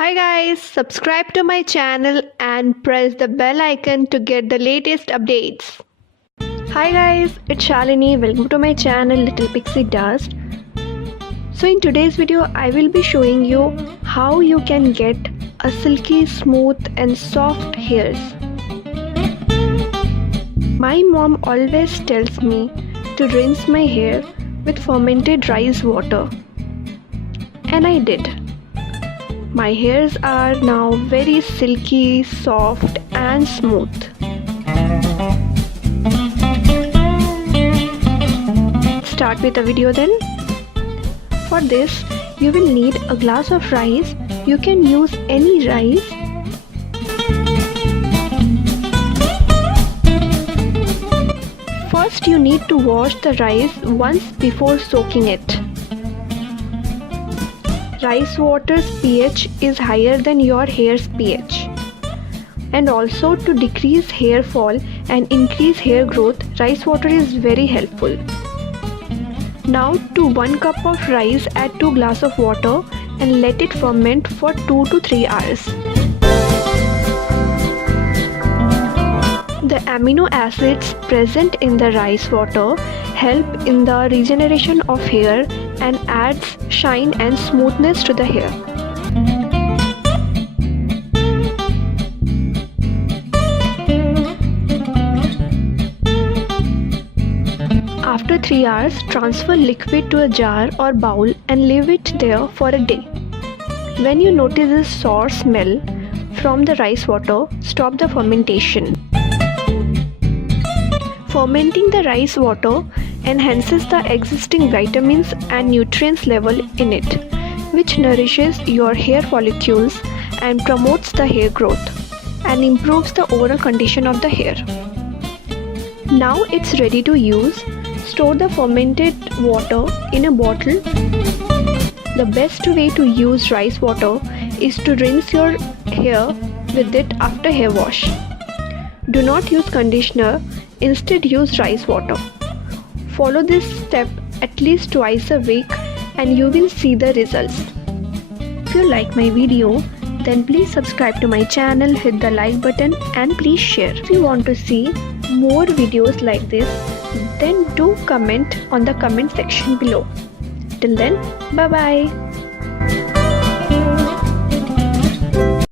Hi guys, subscribe to my channel and press the bell icon to get the latest updates. Hi guys, it's Shalini. Welcome to my channel Little Pixie Dust. So in today's video, I will be showing you how you can get a silky, smooth and soft hairs. My mom always tells me to rinse my hair with fermented rice water. And I did. My hairs are now very silky, soft and smooth. Start with the video then. For this, you will need a glass of rice. You can use any rice. First, you need to wash the rice once before soaking it. Rice water's pH is higher than your hair's pH. And also to decrease hair fall and increase hair growth, rice water is very helpful. Now to 1 cup of rice add 2 glasses of water and let it ferment for 2 to 3 hours. The amino acids present in the rice water help in the regeneration of hair and adds shine and smoothness to the hair. After 3 hours, transfer liquid to a jar or bowl and leave it there for a day. When you notice a sour smell from the rice water, stop the fermentation. Fermenting the rice water enhances the existing vitamins and nutrients level in it, which nourishes your hair follicles and promotes the hair growth and improves the overall condition of the hair. Now it's ready to use. Store the fermented water in a bottle. The best way to use rice water is to rinse your hair with it after hair wash. Do not use conditioner, instead use rice water. Follow this step at least twice a week and you will see the results. If you like my video, then please subscribe to my channel, hit the like button and please share. If you want to see more videos like this, then do comment on the comment section below. Till then, bye bye.